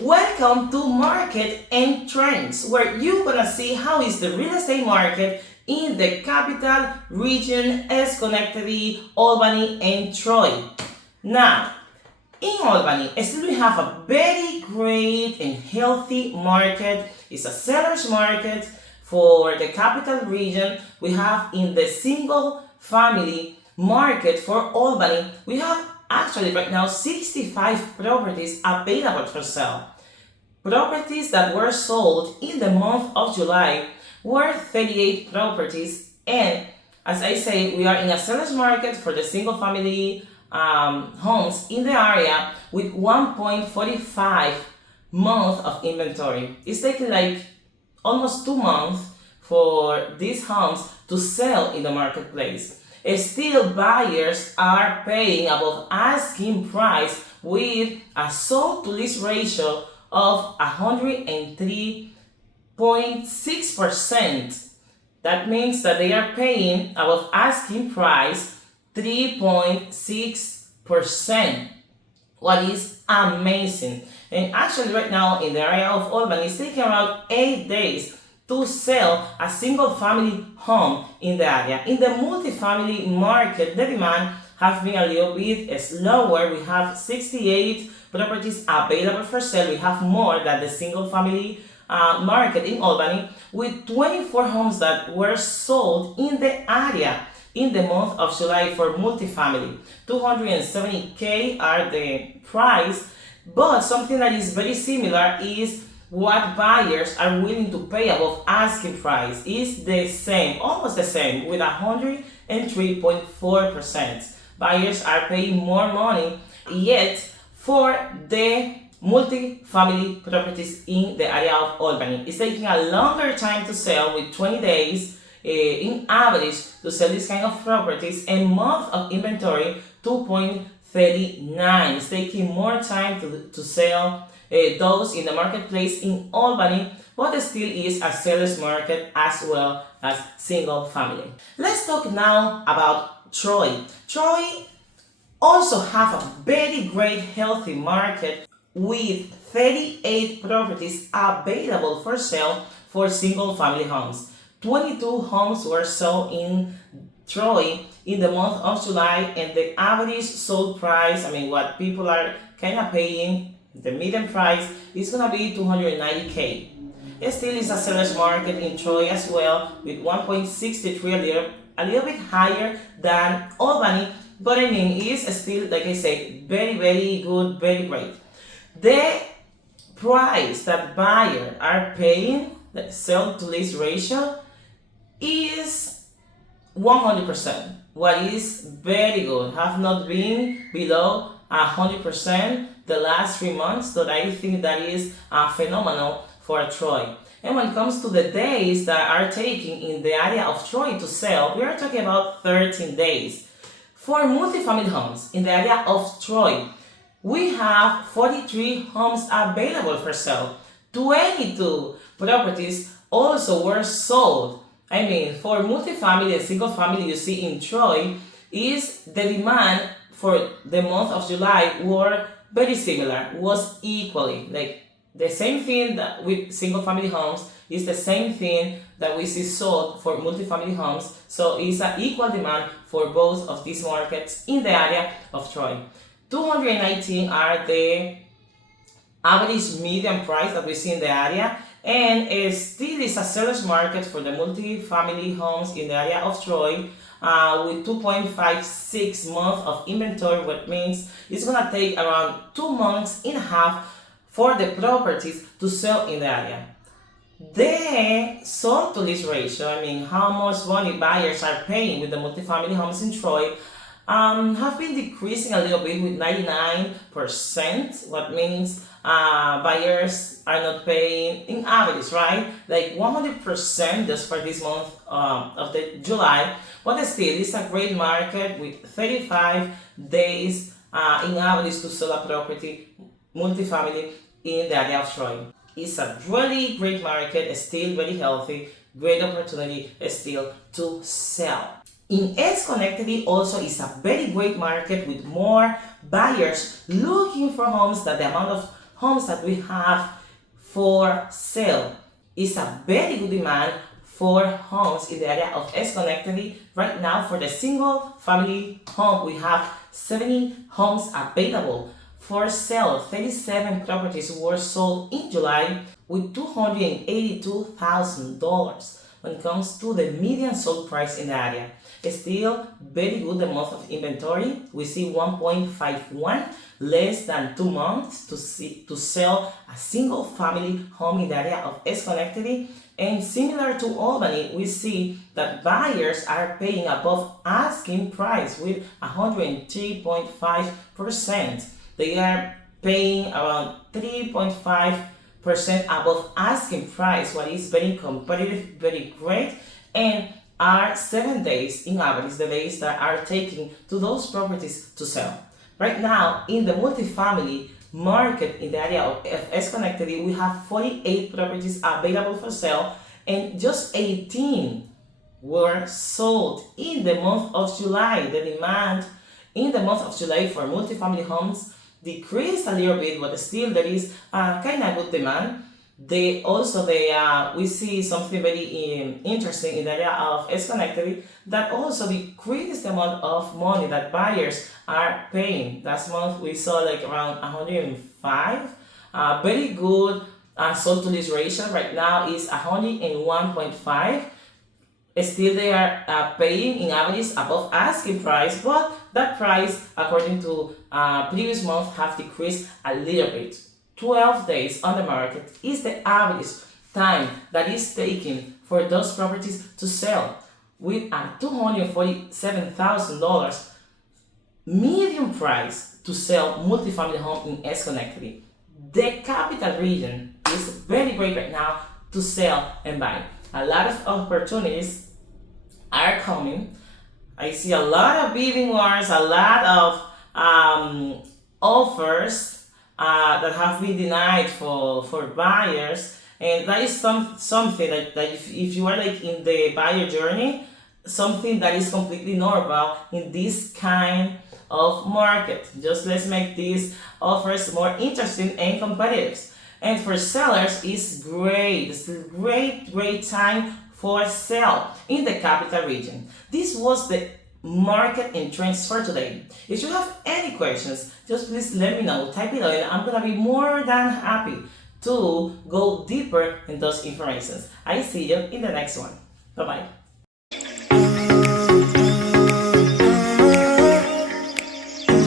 Welcome to Market and Trends, where you're gonna see how is the real estate market in the capital region, Schenectady, Albany, and Troy. Now, in Albany, still we have a very great and healthy market. It's a seller's market for the capital region. We have in the single family market for Albany, we have actually right now 65 properties available for sale. Properties that were sold in the month of July were 38 properties, and as I say, we are in a seller's market for the single family homes in the area with 1.45 months of inventory. It's taking like almost 2 months for these homes to sell in the marketplace. Still, buyers are paying above asking price with a sold to list ratio of 103.6%. That means that they are paying above asking price 3.6%, what is amazing. And actually right now in the area of Albany, it's taking around 8 days to sell a single family home in the area. In the multifamily market, the demand has been a little bit slower. We have 68 properties available for sale. We have more than the single family market in Albany, with 24 homes that were sold in the area in the month of July for multifamily. 270K are the price, but something that is very similar is what buyers are willing to pay above asking price is the same, almost the same, with 103.4%. Buyers are paying more money, yet for the multi-family properties in the area of Albany, it's taking a longer time to sell, with 20 days in average to sell this kind of properties, and month of inventory 2.39. It's taking more time to sell those in the marketplace in Albany, but it still is a seller's market as well as single family. Let's talk now about Troy. Troy also have a very great healthy market with 38 properties available for sale for single family homes. 22 homes were sold in Troy in the month of July, and the average sold price, what people are kind of paying, the median price is gonna be 290K. It still is a seller's market in Troy as well, with 1.63, a little bit higher than Albany, but it's still, like I said, very, very good, very great. The price that buyers are paying, the sell to list ratio, is 100%, what is very good. Have not been below 100% the last 3 months, so I think that is phenomenal for Troy. And when it comes to the days that are taking in the area of Troy to sell, we are talking about 13 days. For multifamily homes in the area of Troy, we have 43 homes available for sale. 22 properties also were sold. For multifamily and single family, you see in Troy, is the demand for the month of July were very similar, was equally. Like the same thing that with single family homes is the same thing that we see sold for multifamily homes. So it's an equal demand for both of these markets in the area of Troy. 219 are the average median price that we see in the area, and it still is a seller's market for the multi-family homes in the area of Troy, with 2.56 months of inventory, which means it's gonna take around 2.5 months for the properties to sell in the area. The sold to list ratio, how much money buyers are paying with the multifamily homes in Troy, have been decreasing a little bit with 99%, what means buyers are not paying in average, right? Like 100% just for this month of the July, but still it's a great market with 35 days in average to sell a property multifamily in the area of Troy. It's a really great market, still very healthy, great opportunity still to sell. In Schenectady also is a very great market with more buyers looking for homes than the amount of homes that we have for sale. It's a very good demand for homes in the area of Schenectady. Right now for the single family home we have 70 homes available for sale. 37 properties were sold in July with $282,000 when it comes to the median sold price in the area. Still very good the month of inventory. We see 1.51, less than 2 months to sell a single family home in the area of Schenectady. And similar to Albany, we see that buyers are paying above asking price with 103.5%. They are paying around 3.5% above asking price, what is very competitive, very great, and are 7 days in average the days that are taking to those properties to sell. Right now in the multifamily market in the area of Schenectady, we have 48 properties available for sale and just 18 were sold in the month of July. The demand in the month of July for multifamily homes decreased a little bit, but still there is a kind of good demand. We see something very interesting in the area of Schenectady that also decreased the amount of money that buyers are paying. Last month we saw like around 105. Very good sold to lease ratio right now is 101.5. Still they are paying in average above asking price, but that price according to previous month have decreased a little bit. 12 days on the market is the average time that is taken for those properties to sell, with a $247,000 medium price to sell multifamily home in Schenectady. The capital region is very great right now to sell and buy. A lot of opportunities are coming. I see a lot of bidding wars, a lot of offers that have been denied for buyers, and that is something that if you are like in the buyer journey, something that is completely normal in this kind of market. Just let's make these offers more interesting and competitive. And for sellers, it's great. It's a great time for sale in the capital region. This was the market and trends for today. If you have any questions, just please let me know. Type below and I'm gonna be more than happy to go deeper in those informations. I see you in the next one. Bye bye.